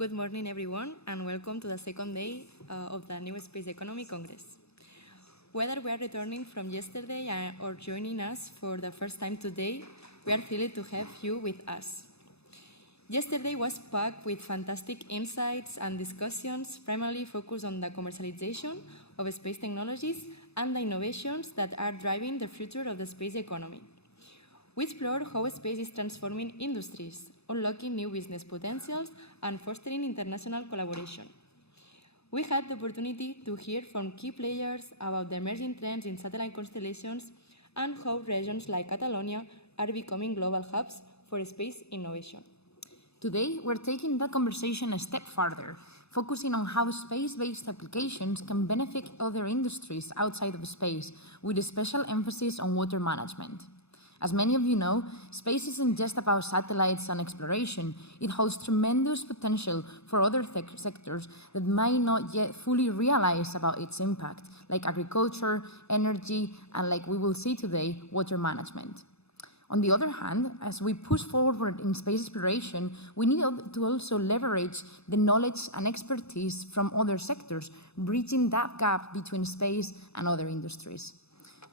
Good morning, everyone, and welcome to the second day of the NewSpace Economy Congress. Whether we are returning from yesterday or joining us for the first time today, we are thrilled to have you with us. Yesterday was packed with fantastic insights and discussions, primarily focused on the commercialization of space technologies and the innovations that are driving the future of the space economy. We explored how space is transforming industries, unlocking new business potentials, and fostering international collaboration. We had the opportunity to hear from key players about the emerging trends in satellite constellations and how regions like Catalonia are becoming global hubs for space innovation. Today, we're taking the conversation a step further, focusing on how space-based applications can benefit other industries outside of space, with a special emphasis on water management. As many of you know, space isn't just about satellites and exploration. It holds tremendous potential for other sectors that might not yet fully realize about its impact, like agriculture, energy, and like we will see today, water management. On the other hand, as we push forward in space exploration, we need to also leverage the knowledge and expertise from other sectors, bridging that gap between space and other industries.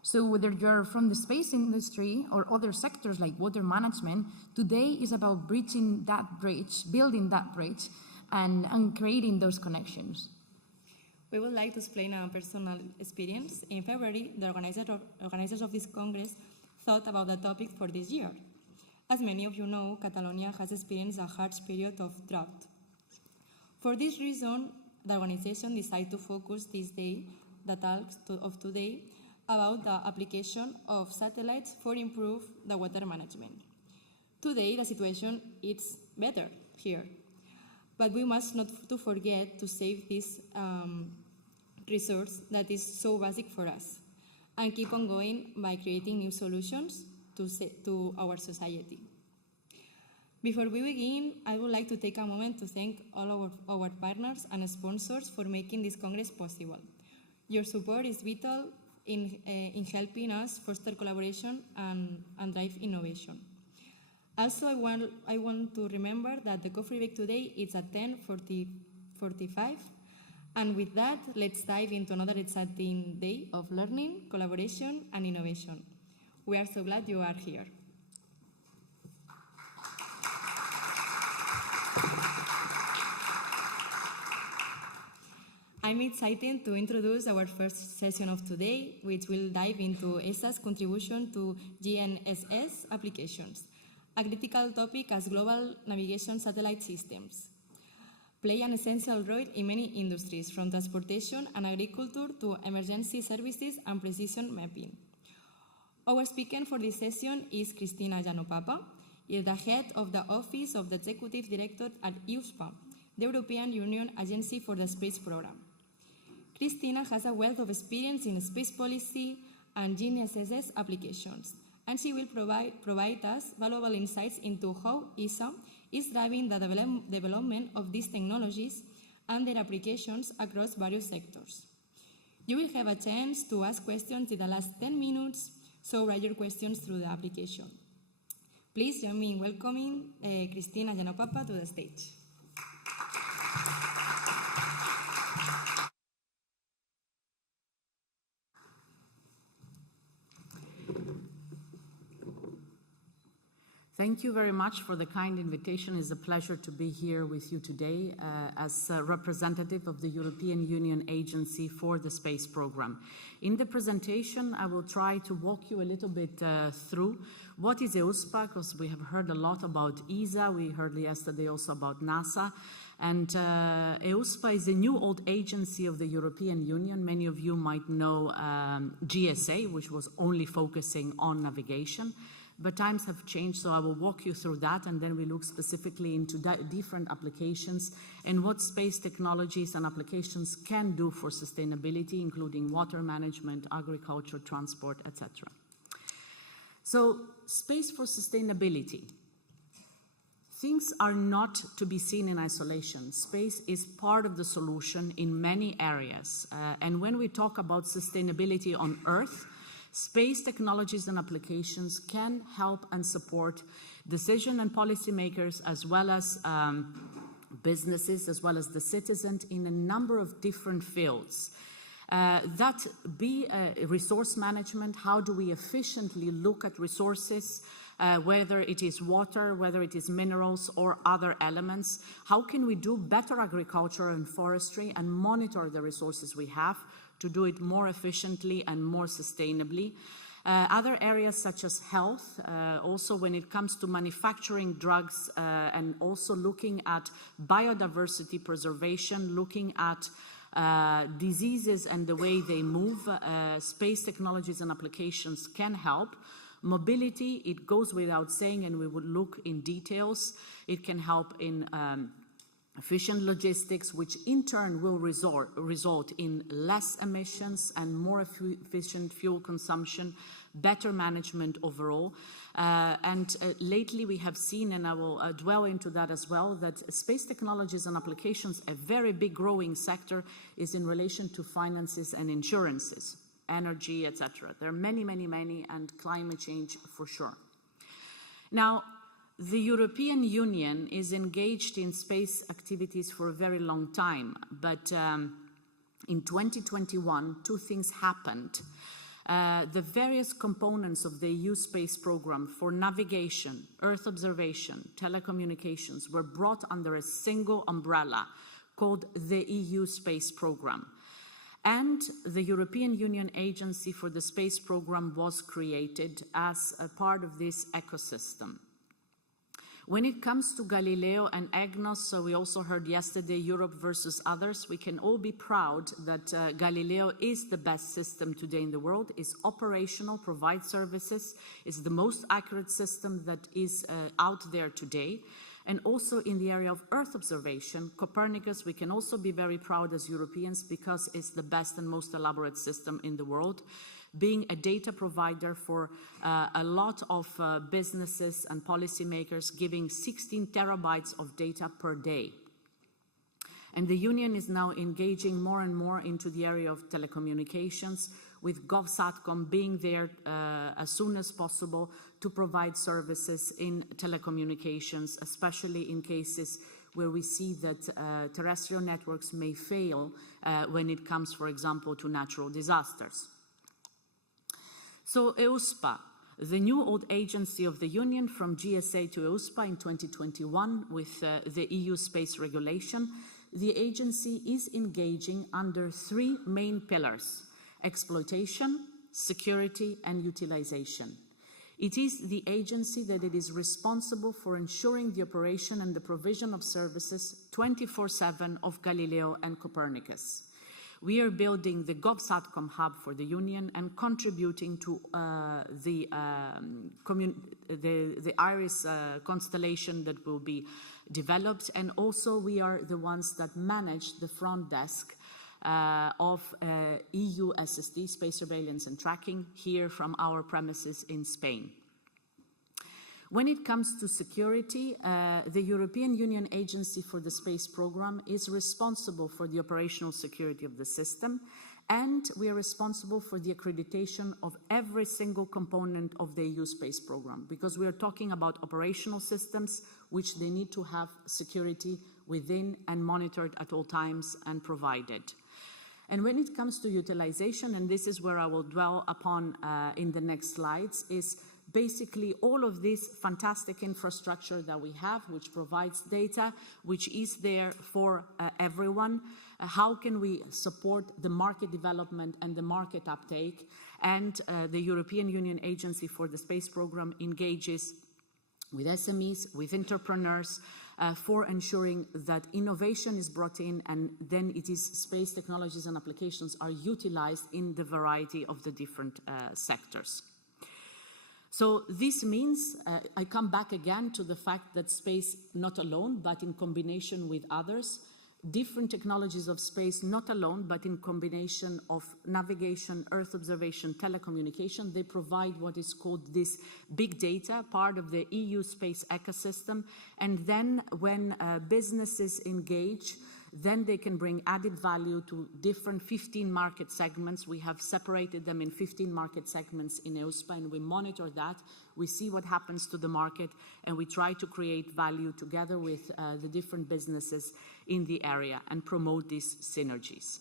So whether you're from the space industry or other sectors like water management, today is about bridging that bridge, building that bridge, and creating those connections. We would like to explain our personal experience. In February, the organizers of this Congress thought about the topic for this year. As many of you know, Catalonia has experienced a harsh period of drought. For this reason, the organization decided to focus this day, the talks of today, about the application of satellites for improve the water management. Today, the situation is better here, but we must not to forget to save this resource that is so basic for us and keep on going by creating new solutions to our society. Before we begin, I would like to take a moment to thank all our partners and sponsors for making this Congress possible. Your support is vital in helping us foster collaboration and drive innovation. Also, I want to remember that the coffee break today is at 10:45. And with that, let's dive into another exciting day of learning, collaboration, and innovation. We are so glad you are here. I'm excited to introduce our first session of today, which will dive into ESA's contribution to GNSS applications, a critical topic as global navigation satellite systems play an essential role in many industries, from transportation and agriculture to emergency services and precision mapping. Our speaker for this session is Christina Giannopapa, the head of the Office of the Executive Director at EUSPA, the European Union Agency for the Space Programme. Christina has a wealth of experience in space policy and GNSS applications, and she will provide us valuable insights into how ESA is driving the development of these technologies and their applications across various sectors. You will have a chance to ask questions in the last 10 minutes, so write your questions through the application. Please join me in welcoming Christina Giannopapa to the stage. Thank you very much for the kind invitation. It's a pleasure to be here with you today as a representative of the European Union Agency for the Space Programme. In the presentation, I will try to walk you a little bit through what is EUSPA, because we have heard a lot about ESA. We heard yesterday also about NASA. And EUSPA is a new old agency of the European Union. Many of you might know GSA, which was only focusing on navigation. But times have changed, so I will walk you through that, and then we look specifically into different applications and what space technologies and applications can do for sustainability, including water management, agriculture, transport, etc. So, space for sustainability. Things are not to be seen in isolation. Space is part of the solution in many areas. And when we talk about sustainability on Earth, space technologies and applications can help and support decision and policymakers, as well as businesses as well as the citizens in a number of different fields. That be resource management, how do we efficiently look at resources, whether it is water, whether it is minerals or other elements. How can we do better agriculture and forestry and monitor the resources we have to do it more efficiently and more sustainably? Other areas such as health, also when it comes to manufacturing drugs and also looking at biodiversity preservation, looking at diseases and the way they move, space technologies and applications can help. Mobility, it goes without saying, and we would look in details. It can help in efficient logistics, which in turn will result in less emissions and more efficient fuel consumption, better management overall. Lately we have seen, and I will dwell into that as well, that space technologies and applications, a very big growing sector, is in relation to finances and insurances, energy, etc. There are many, and climate change for sure. Now, the European Union is engaged in space activities for a very long time, but in 2021, two things happened. The various components of the EU space program for navigation, Earth observation, telecommunications were brought under a single umbrella called the EU space program. And the European Union Agency for the Space Program was created as a part of this ecosystem. When it comes to Galileo and EGNOS, so we also heard yesterday Europe versus others, we can all be proud that Galileo is the best system today in the world, is operational, provides services, is the most accurate system that is out there today. And also in the area of Earth observation, Copernicus, we can also be very proud as Europeans because it's the best and most elaborate system in the world, being a data provider for a lot of businesses and policymakers, giving 16 terabytes of data per day. And the Union is now engaging more and more into the area of telecommunications, with GovSatcom being there as soon as possible to provide services in telecommunications, especially in cases where we see that terrestrial networks may fail when it comes, for example, to natural disasters. So EUSPA, the new old agency of the Union, from GSA to EUSPA in 2021 with the EU space regulation, the agency is engaging under three main pillars: exploitation, security, and utilization. It is the agency that it is responsible for ensuring the operation and the provision of services 24/7 of Galileo and Copernicus. We are building the GovSatcom hub for the Union and contributing to the IRIS constellation that will be developed, and also we are the ones that manage the front desk of EU SST, Space Surveillance and Tracking, here from our premises in Spain. When it comes to security, the European Union Agency for the Space Program is responsible for the operational security of the system, and we are responsible for the accreditation of every single component of the EU Space Program, because we are talking about operational systems which they need to have security within and monitored at all times and provided. And when it comes to utilization, and this is where I will dwell upon in the next slides, is basically all of this fantastic infrastructure that we have, which provides data, which is there for everyone. How can we support the market development and the market uptake? And the European Union Agency for the Space Program engages with SMEs, with entrepreneurs, for ensuring that innovation is brought in, and then it is space technologies and applications are utilized in the variety of the different sectors. So this means, I come back again to the fact that space, not alone, but in combination with others, different technologies of space, not alone, but in combination of navigation, Earth observation, telecommunication, they provide what is called this big data, part of the EU space ecosystem. And then when businesses engage, then they can bring added value to different 15 market segments. We have separated them in 15 market segments in EUSPA, and we monitor that. We see what happens to the market, and we try to create value together with the different businesses in the area and promote these synergies.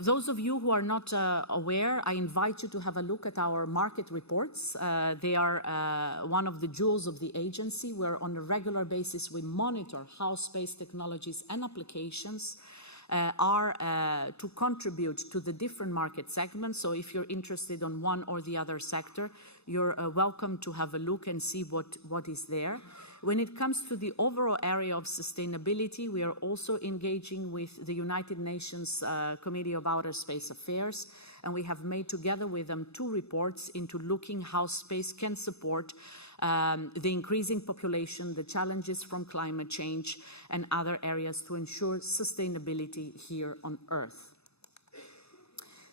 Those of you who are not aware, I invite you to have a look at our market reports. They are one of the jewels of the agency, where on a regular basis we monitor how space technologies and applications are to contribute to the different market segments. So if you're interested on one or the other sector, you're welcome to have a look and see what is there. When it comes to the overall area of sustainability, we are also engaging with the United Nations Committee of Outer Space Affairs, and we have made together with them 2 reports into looking how space can support the increasing population, the challenges from climate change, and other areas to ensure sustainability here on Earth.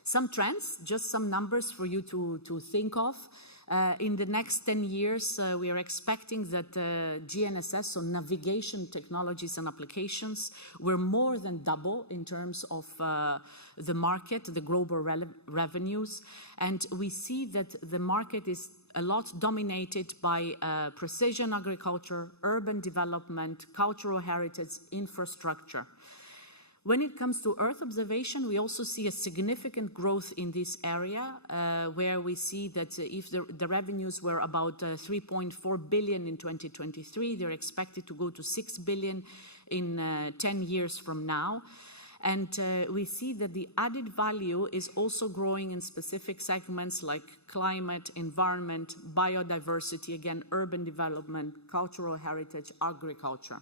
Some trends, just some numbers for you to think of. In the next 10 years, we are expecting that GNSS, so navigation technologies and applications, will more than double in terms of the market, the global revenues. And we see that the market is a lot dominated by precision agriculture, urban development, cultural heritage, infrastructure. When it comes to Earth observation, we also see a significant growth in this area, where we see that if the revenues were about 3.4 billion in 2023, they're expected to go to 6 billion in 10 years from now. And we see that the added value is also growing in specific segments like climate, environment, biodiversity, again, urban development, cultural heritage, agriculture.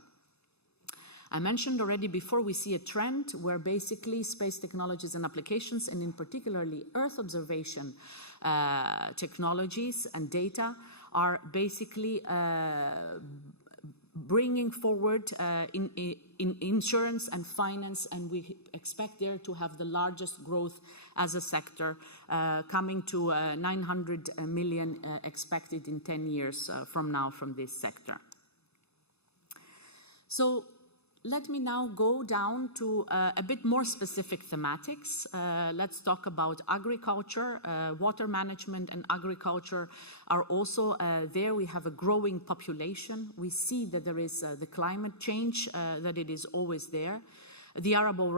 I mentioned already before, we see a trend where basically space technologies and applications, and in particularly Earth observation technologies and data, are basically bringing forward in insurance and finance, and we expect there to have the largest growth as a sector, coming to 900 million expected in 10 years from now from this sector. So let me now go down to a bit more specific thematics. Let's talk about agriculture. Water management and agriculture are also there. We have a growing population. We see that there is the climate change, that it is always there. The arable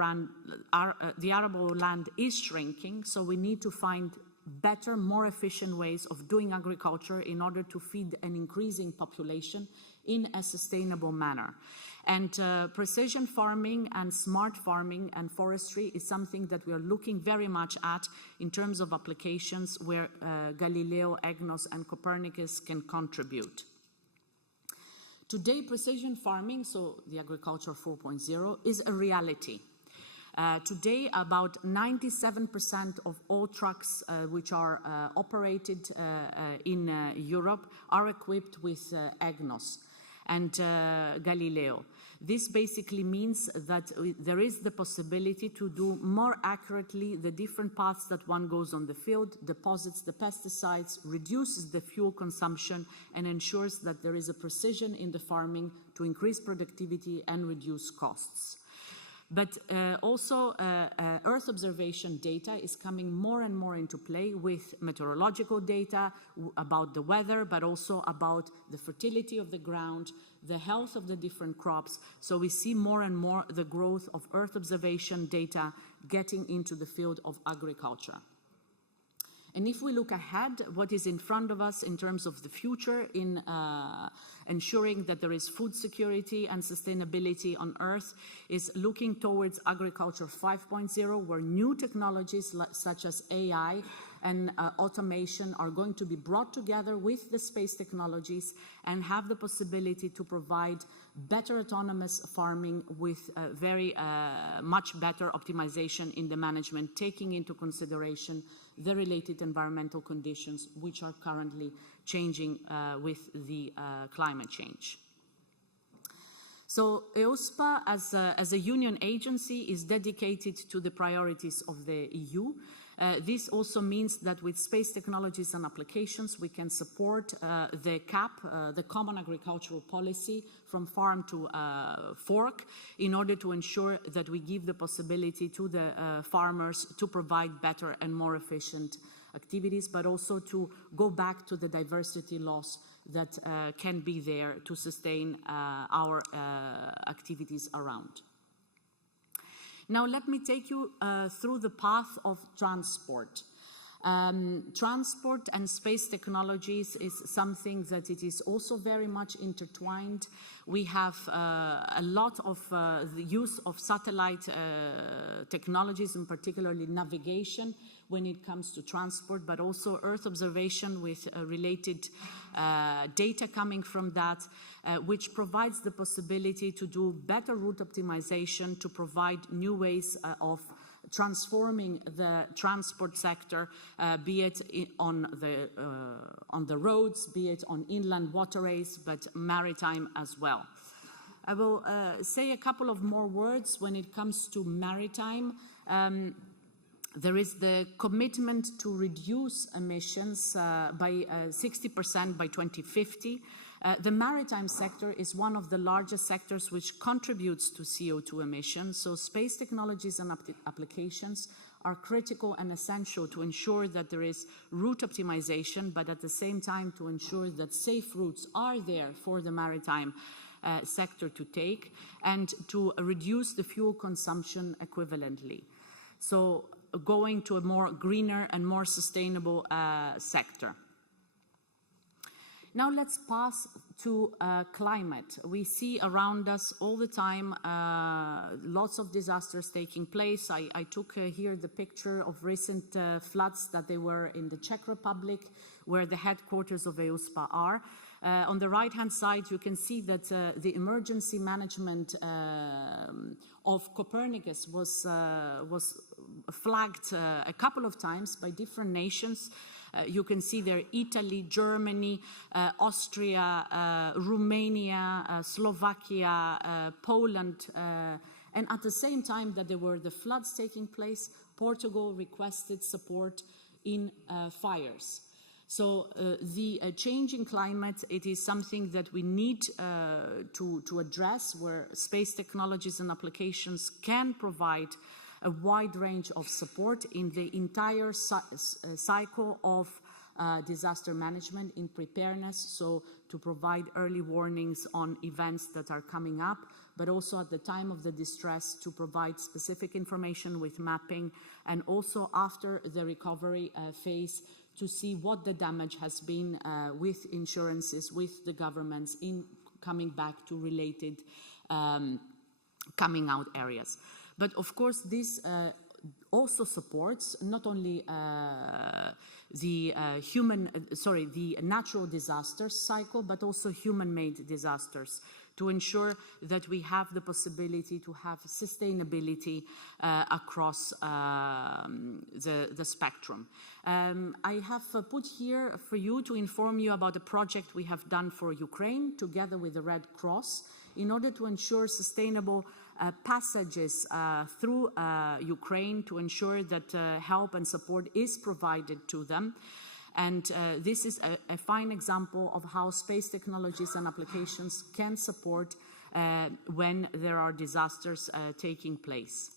land is shrinking, so we need to find better, more efficient ways of doing agriculture in order to feed an increasing population in a sustainable manner. And precision farming and smart farming and forestry is something that we are looking very much at in terms of applications where Galileo, EGNOS, and Copernicus can contribute. Today, precision farming, so the agriculture 4.0, is a reality. Today, about 97% of all trucks which are operated in Europe are equipped with EGNOS and Galileo. This basically means that there is the possibility to do more accurately the different paths that one goes on the field, deposits the pesticides, reduces the fuel consumption, and ensures that there is a precision in the farming to increase productivity and reduce costs. But also Earth observation data is coming more and more into play with meteorological data about the weather, but also about the fertility of the ground, the health of the different crops. So we see more and more the growth of Earth observation data getting into the field of agriculture. And if we look ahead, what is in front of us in terms of the future in ensuring that there is food security and sustainability on Earth is looking towards agriculture 5.0, where new technologies such as AI and automation are going to be brought together with the space technologies and have the possibility to provide better autonomous farming with very much better optimization in the management, taking into consideration the related environmental conditions which are currently changing with the climate change. So EUSPA as a union agency is dedicated to the priorities of the EU, This also means that with space technologies and applications, we can support the CAP, the Common Agricultural Policy, from farm to fork, in order to ensure that we give the possibility to the farmers to provide better and more efficient activities, but also to go back to the diversity loss that can be there to sustain our activities around. Now let me take you through the path of transport. Transport and space technologies is something that it is also very much intertwined. We have a lot of the use of satellite technologies, and particularly navigation when it comes to transport, but also Earth observation with related data coming from that, which provides the possibility to do better route optimization, to provide new ways of transforming the transport sector, be it on the roads, be it on inland waterways, but maritime as well. I will say a couple of more words when it comes to maritime. There is the commitment to reduce emissions by 60% by 2050. The maritime sector is one of the largest sectors which contributes to CO2 emissions, so space technologies and applications are critical and essential to ensure that there is route optimization, but at the same time to ensure that safe routes are there for the maritime sector to take, and to reduce the fuel consumption equivalently. So going to a more greener and more sustainable sector. Now let's pass to climate. We see around us all the time lots of disasters taking place. I took here the picture of recent floods that they were in the Czech Republic, where the headquarters of EUSPA are. On the right-hand side, you can see that the emergency management of Copernicus was flagged a couple of times by different nations. You can see there Italy, Germany, Austria, Romania, Slovakia, Poland, and at the same time that there were the floods taking place, Portugal requested support in fires. So the changing climate, it is something that we need to address, where space technologies and applications can provide a wide range of support in the entire cycle of disaster management, in preparedness, so to provide early warnings on events that are coming up, but also at the time of the distress to provide specific information with mapping, and also after the recovery phase to see what the damage has been with insurances, with the governments in coming back to related coming out areas. But of course, this also supports not only the natural disasters cycle, but also human-made disasters, to ensure that we have the possibility to have sustainability across the spectrum. I have put here for you to inform you about a project we have done for Ukraine together with the Red Cross in order to ensure sustainable passages through Ukraine, to ensure that help and support is provided to them. And this is a fine example of how space technologies and applications can support when there are disasters taking place.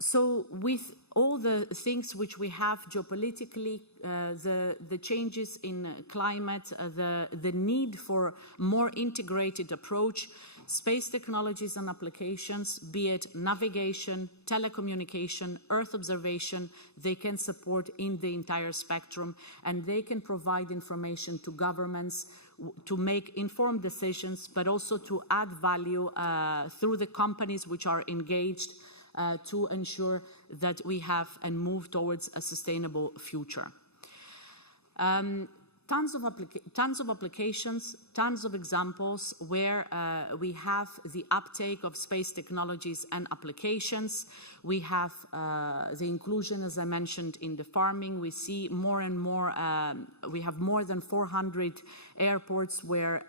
So with all the things which we have geopolitically, the changes in climate, the need for more integrated approach, space technologies and applications, be it navigation, telecommunication, Earth observation, they can support in the entire spectrum, and they can provide information to governments to make informed decisions, but also to add value through the companies which are engaged to ensure that we have and move towards a sustainable future. tons of applications, tons of examples where we have the uptake of space technologies and applications. We have the inclusion, as I mentioned, in the farming. We see more and more, we have more than 400 airports where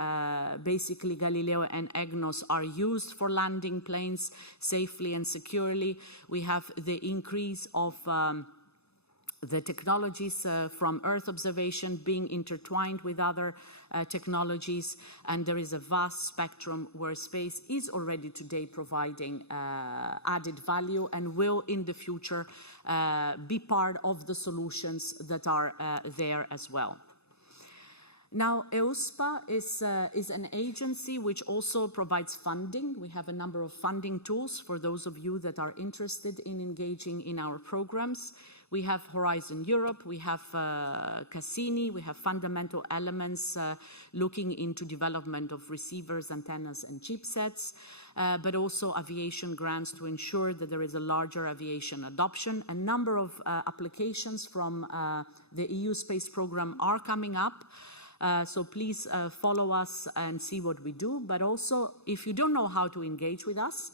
basically Galileo and EGNOS are used for landing planes safely and securely. We have the increase of the technologies from Earth observation being intertwined with other technologies, and there is a vast spectrum where space is already today providing added value and will in the future be part of the solutions that are there as well. Now, EUSPA is an agency which also provides funding. We have a number of funding tools for those of you that are interested in engaging in our programs. We have Horizon Europe, we have Cassini, we have fundamental elements looking into development of receivers, antennas, and chipsets, but also aviation grants to ensure that there is a larger aviation adoption. A number of applications from the EU space program are coming up. So please follow us and see what we do. But also, if you don't know how to engage with us,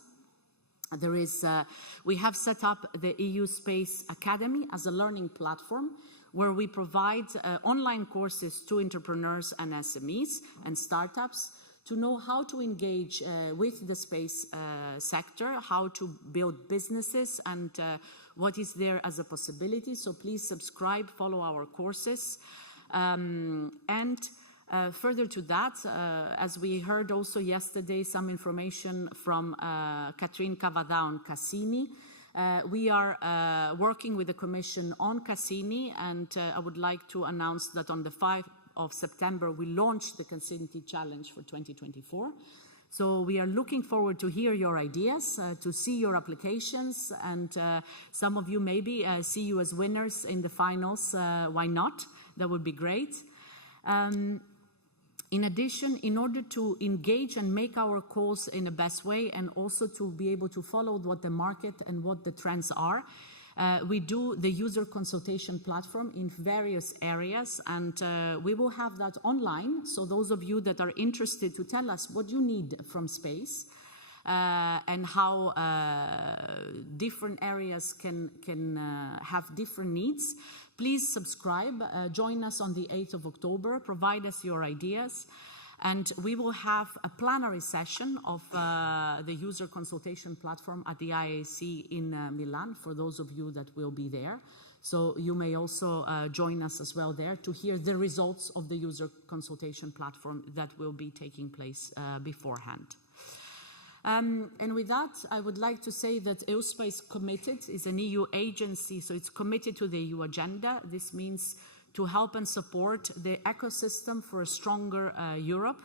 we have set up the EU Space Academy as a learning platform where we provide online courses to entrepreneurs and SMEs and startups to know how to engage with the space sector, how to build businesses, and what is there as a possibility. So please subscribe, follow our courses. Further to that, as we heard also yesterday, some information from Catherine Cavada on Cassini. We are working with the Commission on Cassini, and I would like to announce that on the 5th of September, we launched the Cassini Challenge for 2024. So we are looking forward to hear your ideas, to see your applications, and some of you maybe see you as winners in the finals. Why not? That would be great. In addition, in order to engage and make our calls in the best way and also to be able to follow what the market and what the trends are, we do the user consultation platform in various areas, and we will have that online. So those of you that are interested to tell us what you need from space and how different areas can have different needs, please subscribe, join us on the 8th of October, provide us your ideas, and we will have a plenary session of the user consultation platform at the IAC in Milan for those of you that will be there. So you may also join us as well there to hear the results of the user consultation platform that will be taking place beforehand. And with that, I would like to say that EUSPA is committed, is an EU agency, so it's committed to the EU agenda. This means to help and support the ecosystem for a stronger Europe.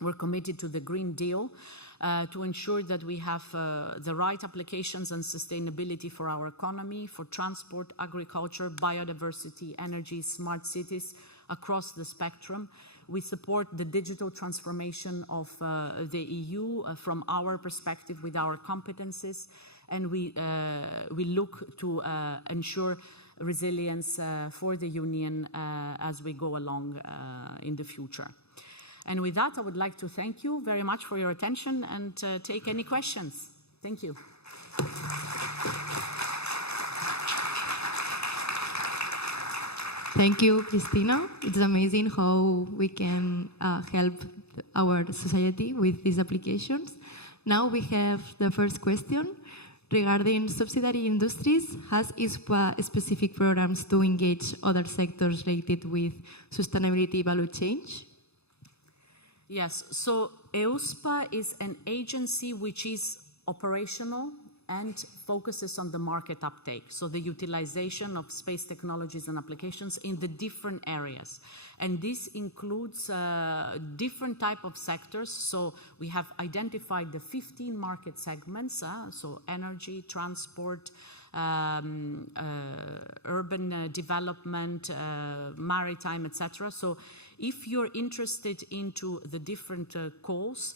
We're committed to the Green Deal to ensure that we have the right applications and sustainability for our economy, for transport, agriculture, biodiversity, energy, smart cities across the spectrum. We support the digital transformation of the EU from our perspective with our competences, and we look to ensure resilience for the Union as we go along in the future. And with that, I would like to thank you very much for your attention and take any questions. Thank you. Thank you, Christina. It's amazing how we can help our society with these applications. Now we have the first question regarding subsidiary industries. Has ISPA specific programs to engage other sectors related with sustainability value change? Yes, so EUSPA is an agency which is operational and focuses on the market uptake, so the utilization of space technologies and applications in the different areas. And this includes different type of sectors. So we have identified the 15 market segments, so energy, transport, urban development, maritime, etc. So if you're interested into the different calls,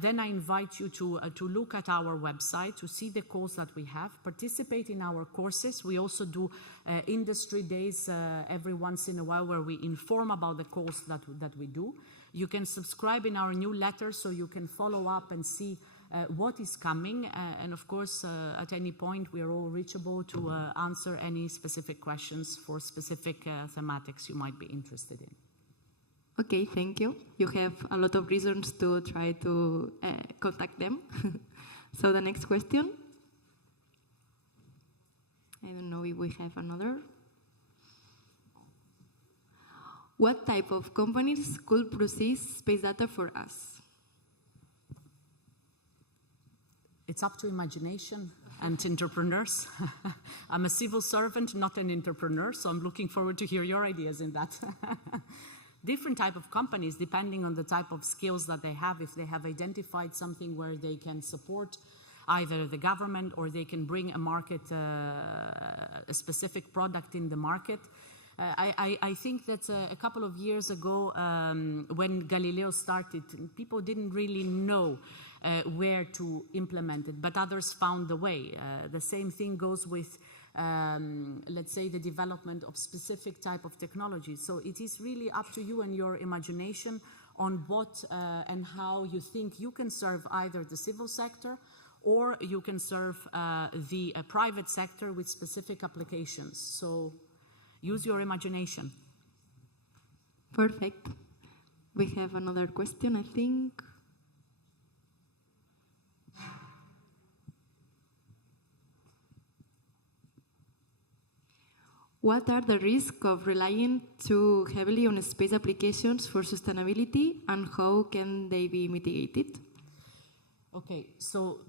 then I invite you to look at our website to see the calls that we have, participate in our courses. We also do industry days every once in a while where we inform about the calls that we do. You can subscribe in our newsletter so you can follow up and see what is coming. And of course, at any point, we are all reachable to answer any specific questions for specific thematics you might be interested in. Okay, thank you. You have a lot of reasons to try to contact them. So the next question. I don't know if we have another. What type of companies could process space data for us? It's up to imagination and entrepreneurs. I'm a civil servant, not an entrepreneur, so I'm looking forward to hear your ideas in that. Different type of companies, depending on the type of skills that they have. If they have identified something where they can support either the government or they can bring a market, a specific product in the market. I think that a couple of years ago, when Galileo started, people didn't really know where to implement it, but others found the way. The same thing goes with let's say, the development of specific type of technology. So it is really up to you and your imagination on what and how you think you can serve either the civil sector or you can serve the private sector with specific applications. So use your imagination. Perfect. We have another question, I think. What are the risks of relying too heavily on space applications for sustainability, and how can they be mitigated? Okay, so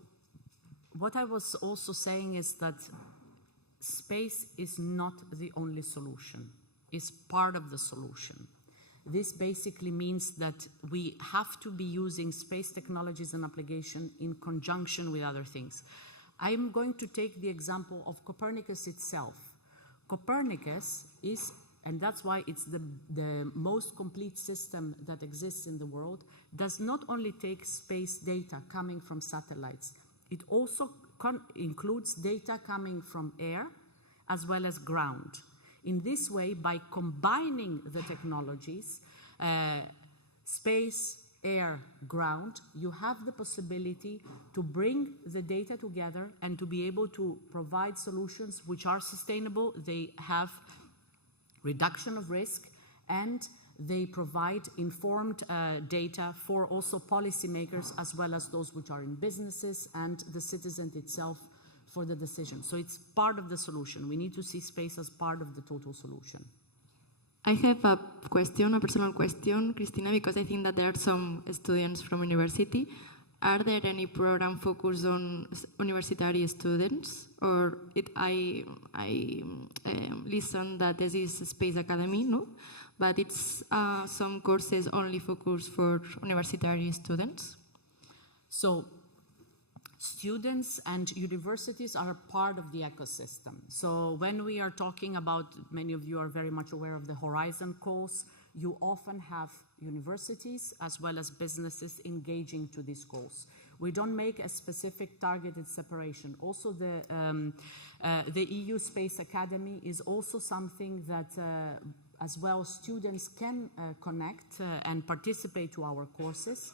what I was also saying is that space is not the only solution. It's part of the solution. This basically means that we have to be using space technologies and application in conjunction with other things. I'm going to take the example of Copernicus itself. Copernicus is, and that's why it's the most complete system that exists in the world, does not only take space data coming from satellites, it also includes data coming from air as well as ground. In this way, by combining the technologies, space, air, ground, you have the possibility to bring the data together and to be able to provide solutions which are sustainable. They have reduction of risk and they provide informed data for also policymakers as well as those which are in businesses and the citizen itself for the decision. So it's part of the solution. We need to see space as part of the total solution. I have a question, a personal question, Christina, because I think that there are some students from university. Are there any program focused on university students? Or I listen that this is Space Academy, no? But it's some courses only focused for university students? So students and universities are part of the ecosystem. So when we are talking about, many of you are very much aware of the Horizon calls, you often have universities as well as businesses engaging to these goals. We don't make a specific targeted separation. Also the EU Space Academy is also something that as well students can connect and participate to our courses.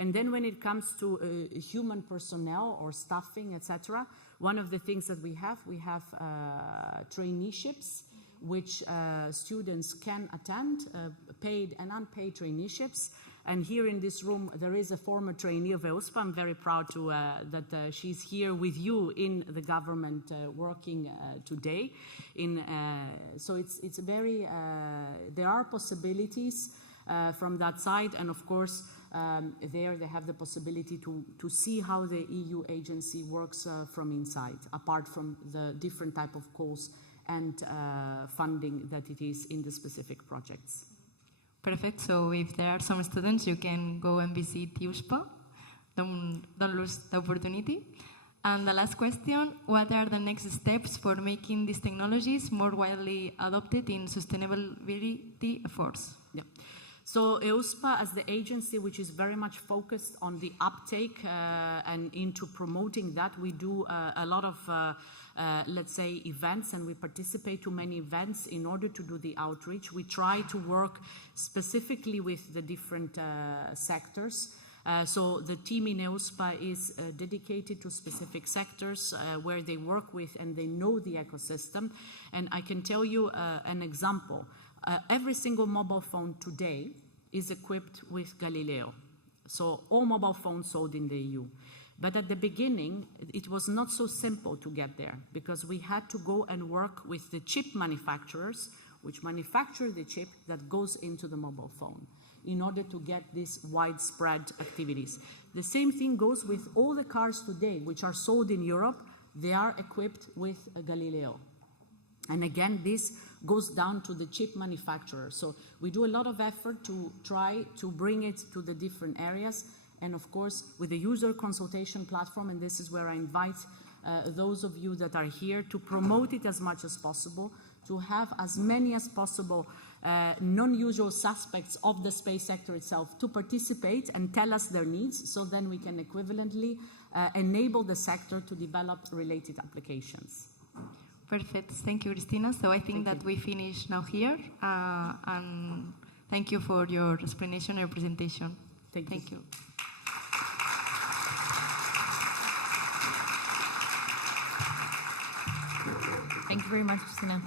And then when it comes to human personnel or staffing, etc., one of the things that we have traineeships, which students can attend, paid and unpaid traineeships. And here in this room, there is a former trainee of EUSPA. I'm very proud that she's here with you in the government working today. So it's very, there are possibilities from that side, and of course, there they have the possibility to see how the EU agency works from inside, apart from the different type of calls and funding that it is in the specific projects. Perfect. So if there are some students, you can go and visit EUSPA. Don't lose the opportunity. And the last question, what are the next steps for making these technologies more widely adopted in sustainability efforts? Yeah. So EUSPA, as the agency which is very much focused on the uptake and into promoting that, we do a lot of, let's say, events, and we participate to many events in order to do the outreach. We try to work specifically with the different sectors. So the team in EUSPA is dedicated to specific sectors where they work with and they know the ecosystem. And I can tell you an example. Every single mobile phone today is equipped with Galileo. So all mobile phones sold in the EU. But at the beginning, it was not so simple to get there because we had to go and work with the chip manufacturers, which manufacture the chip that goes into the mobile phone, in order to get these widespread activities. The same thing goes with all the cars today, which are sold in Europe. They are equipped with a Galileo. And again, this goes down to the chip manufacturer. So we do a lot of effort to try to bring it to the different areas. And of course, with the user consultation platform, and this is where I invite those of you that are here to promote it as much as possible, to have as many as possible non-usual suspects of the space sector itself to participate and tell us their needs, so then we can equivalently enable the sector to develop related applications. Perfect. Thank you, Christina. So I think that we finish now here. And thank you for your explanation and your presentation. Thank you. Thank you very much, Christina.